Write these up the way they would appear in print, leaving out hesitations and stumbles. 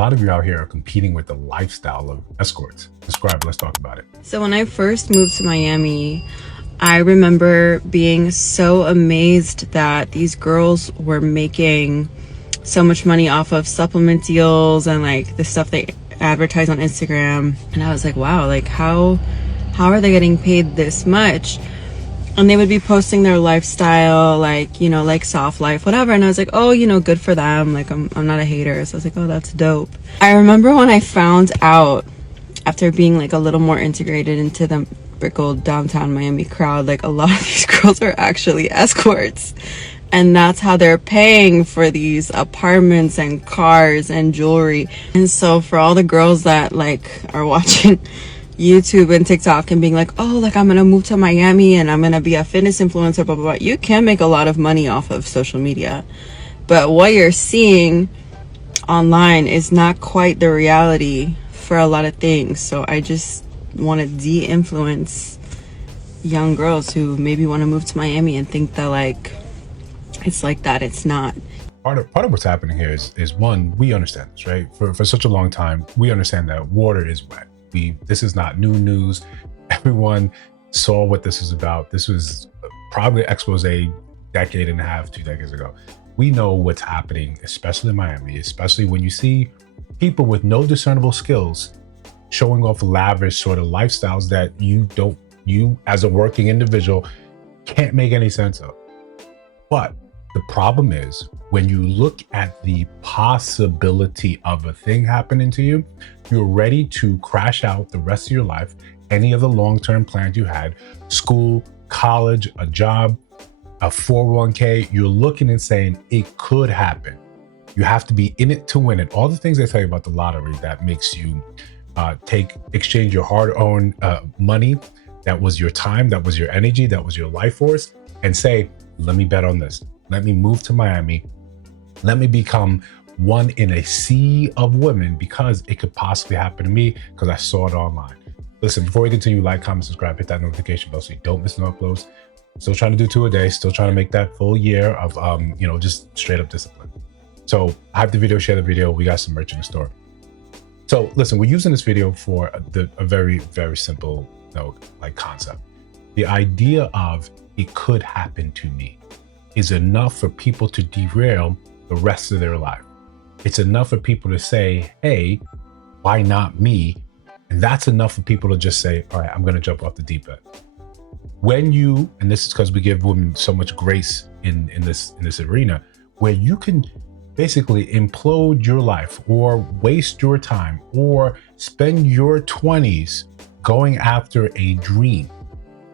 lot of you out here are competing with the lifestyle of escorts. Describe, let's talk about it. So when I first moved to Miami, I remember being so amazed that these girls were making so much money off of supplement deals and like the stuff they advertise on Instagram. And I was like, wow, like how are they getting paid this much? And they would be posting their lifestyle, like, like soft life, whatever. And I was like, oh, good for them. Like, I'm not a hater. So I was like, oh, that's dope. I remember when I found out, after being like a little more integrated into the big old downtown Miami crowd, like a lot of these girls are actually escorts. And that's how they're paying for these apartments and cars and jewelry. And so for all the girls that like are watching YouTube and TikTok and being like, oh, like I'm gonna move to Miami and I'm gonna be a fitness influencer, blah, blah, blah. You can make a lot of money off of social media. But what you're seeing online is not quite the reality for a lot of things. So I just want to de-influence young girls who maybe want to move to Miami and think that like it's like that. It's not. Part of what's happening here is one, we understand this, right? For such a long time, we understand that water is wet. This is not new news. Everyone saw what this is about. This was probably an expose decade and a half, 2 decades ago. We know what's happening, especially in Miami, especially when you see people with no discernible skills showing off lavish sort of lifestyles that you as a working individual can't make any sense of. But the problem is when you look at the possibility of a thing happening to you, you're ready to crash out the rest of your life, any of the long-term plans you had, school, college, a job, a 401k, you're looking and saying it could happen. You have to be in it to win it. All the things they tell you about the lottery that makes you exchange your hard-earned money, that was your time, that was your energy, that was your life force, and say, let me bet on this. Let me move to Miami. Let me become one in a sea of women because it could possibly happen to me because I saw it online. Listen, before we continue, like, comment, subscribe, hit that notification bell so you don't miss no uploads. Still trying to do 2 a day. Still trying to make that full year of, just straight up discipline. So hype the video, share the video. We got some merch in the store. So listen, we're using this video for a very, very simple, concept. The idea of it could happen to me is enough for people to derail the rest of their life. It's enough for people to say, hey, why not me? And that's enough for people to just say, all right, I'm going to jump off the deep end. When you, and this is because we give women so much grace in this arena, where you can basically implode your life or waste your time or spend your 20s going after a dream.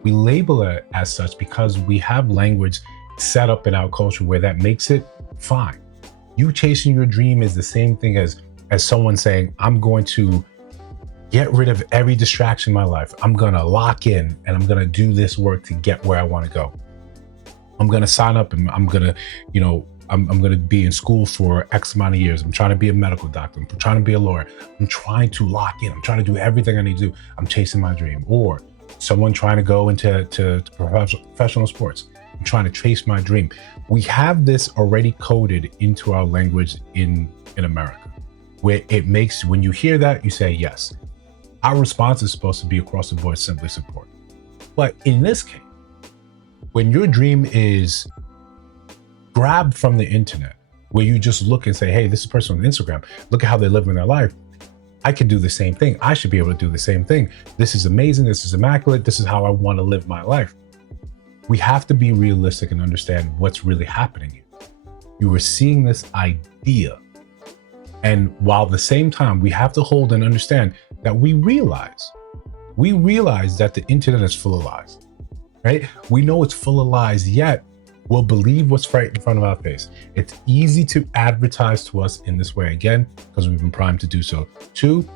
We label it as such because we have language set up in our culture where that makes it fine. You chasing your dream is the same thing as someone saying, I'm going to get rid of every distraction in my life. I'm going to lock in and I'm going to do this work to get where I want to go. I'm going to sign up and I'm going to, I'm going to be in school for X amount of years. I'm trying to be a medical doctor. I'm trying to be a lawyer. I'm trying to lock in. I'm trying to do everything I need to do. I'm chasing my dream. Or someone trying to go into professional sports. I'm trying to chase my dream. We have this already coded into our language in America, where it makes, when you hear that, you say yes. Our response is supposed to be across the board, simply support. But in this case, when your dream is grabbed from the internet, where you just look and say, hey, this is a person on Instagram, look at how they live in their life. I can do the same thing. I should be able to do the same thing. This is amazing. This is immaculate. This is how I want to live my life. We have to be realistic and understand what's really happening here. You are seeing this idea. And while at the same time, we have to hold and understand that we realize that the internet is full of lies, right? We know it's full of lies, yet we'll believe what's right in front of our face. It's easy to advertise to us in this way, again, because we've been primed to do so. 2,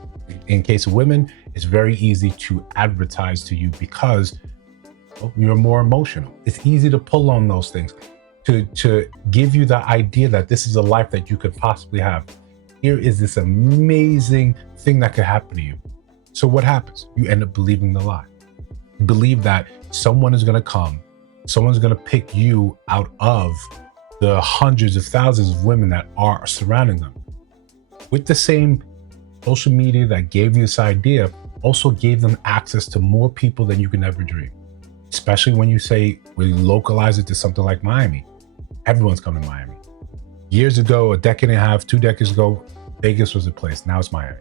in case of women, it's very easy to advertise to you because you're more emotional. It's easy to pull on those things to give you the idea that this is a life that you could possibly have. Here is this amazing thing that could happen to you. So what happens? You end up believing the lie. You believe that someone is going to come, someone's going to pick you out of the hundreds of thousands of women that are surrounding them. with the same social media that gave you this idea also gave them access to more people than you can ever dream. Especially when you say we localize it to something like Miami. Everyone's coming to Miami. Years ago, a decade and a half, 2 decades ago, Vegas was a place. Now it's Miami.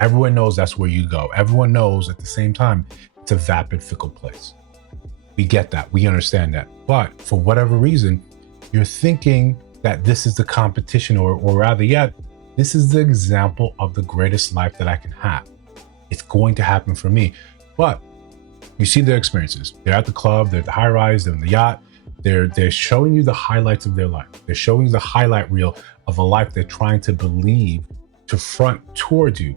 Everyone knows that's where you go. Everyone knows at the same time it's a vapid, fickle place. We get that. We understand that. But for whatever reason, you're thinking that this is the competition, or rather yet, this is the example of the greatest life that I can have. It's going to happen for me. But you see their experiences. They're at the club, they're at the high rise, they're in the yacht. They're showing you the highlights of their life. They're showing you the highlight reel of a life they're trying to believe, to front towards you.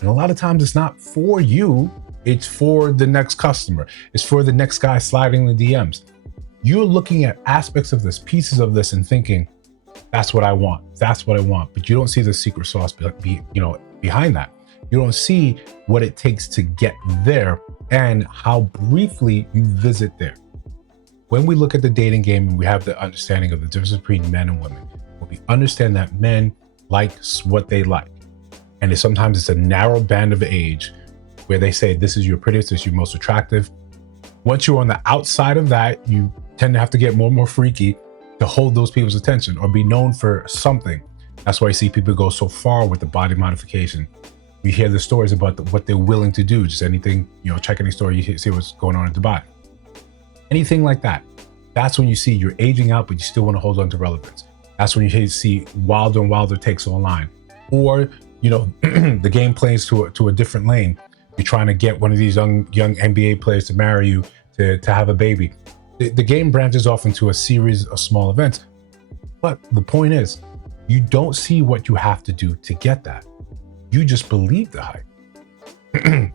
And a lot of times it's not for you, it's for the next customer. It's for the next guy sliding the DMs. You're looking at aspects of this, pieces of this, and thinking, that's what I want. That's what I want. But you don't see the secret sauce behind that. You don't see what it takes to get there and how briefly you visit there. When we look at the dating game and we have the understanding of the difference between men and women, we understand that men like what they like. And sometimes it's a narrow band of age where they say, this is your prettiest, this is your most attractive. Once you're on the outside of that, you tend to have to get more and more freaky to hold those people's attention or be known for something. That's why you see people go so far with the body modification. We hear the stories about what they're willing to do. Just anything, check any story, you see what's going on in Dubai. Anything like that. That's when you see you're aging out, but you still want to hold on to relevance. That's when you see wilder and wilder takes online. Or, the game plays to a different lane. You're trying to get one of these young NBA players to marry you, to have a baby. The game branches off into a series of small events. But the point is, you don't see what you have to do to get that. You just believe the hype.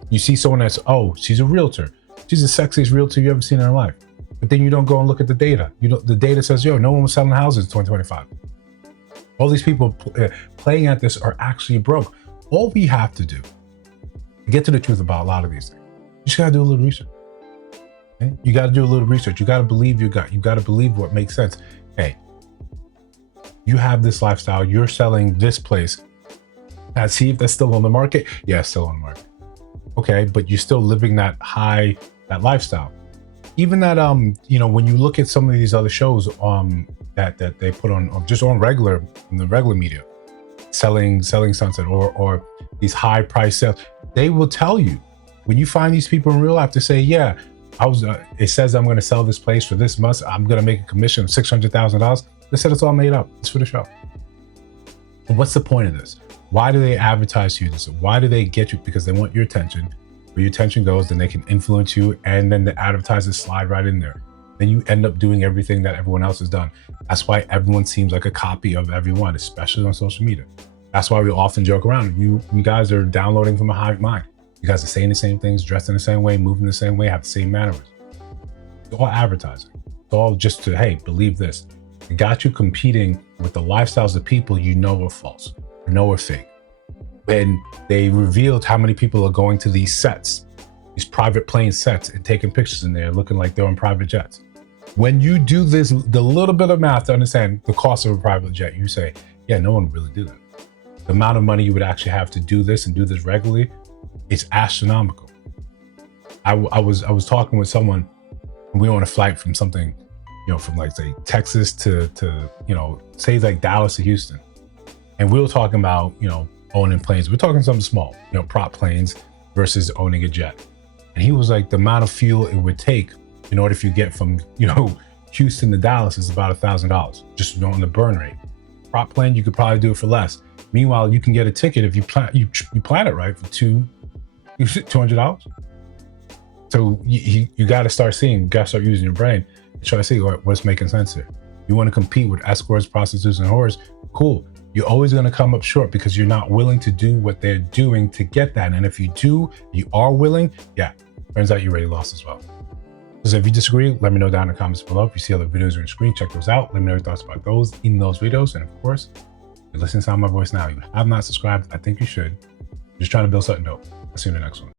You see someone that's, she's a realtor. She's the sexiest realtor you ever seen in her life. But then you don't go and look at the data. The data says, no one was selling houses in 2025. All these people playing at this are actually broke. All we have to do to get to the truth about a lot of these things, you just gotta do a little research. Okay? You gotta do a little research. You gotta believe your gut. You gotta believe what makes sense. Hey, you have this lifestyle. You're selling this place. Now, see if that's still on the market. Yeah, it's still on the market. Okay, but you're still living that lifestyle. Even that, when you look at some of these other shows that they put on just on the regular media, selling sunset or these high price sales, they will tell you when you find these people in real life to say, yeah, it says I'm going to sell this place for this much. I'm going to make a commission of $600,000. They said it's all made up. It's for the show. But what's the point of this? Why do they advertise to you this? Why do they get you? Because they want your attention. Where your attention goes, then they can influence you, and then the advertisers slide right in there. Then you end up doing everything that everyone else has done. That's why everyone seems like a copy of everyone, especially on social media. That's why we often joke around. You guys are downloading from a hive mind. You guys are saying the same things, dressed in the same way, moving the same way, have the same mannerisms. It's all advertising. It's all just to, hey, believe this. It got you competing with the lifestyles of people you know are false, or know are fake. When they revealed how many people are going to these sets, these private plane sets, and taking pictures in there looking like they're on private jets. When you do this, the little bit of math to understand the cost of a private jet, you say, yeah, no one would really do that. The amount of money you would actually have to do this and do this regularly, it's astronomical. I was talking with someone, and we were on a flight from something, from like say Texas to say like Dallas to Houston. And we were talking about, owning planes. We're talking something small, prop planes versus owning a jet. And he was like, the amount of fuel it would take in order for you to get from, Houston to Dallas is about $1,000, just on the burn rate. Prop plane, you could probably do it for less. Meanwhile, you can get a ticket if you plan it right for $200. So you got to start using your brain and try to see what's making sense here. You want to compete with escorts, prostitutes, and whores? Cool. You're always going to come up short because you're not willing to do what they're doing to get that. And if you are willing, turns out you already lost as well. So if you disagree, let me know down in the comments below. If you see other videos on your screen, check those out. Let me know your thoughts about those in those videos. And of course, if you're listening to my voice now, you have not subscribed, I think you should. I'm just trying to build something dope. I'll see you in the next one.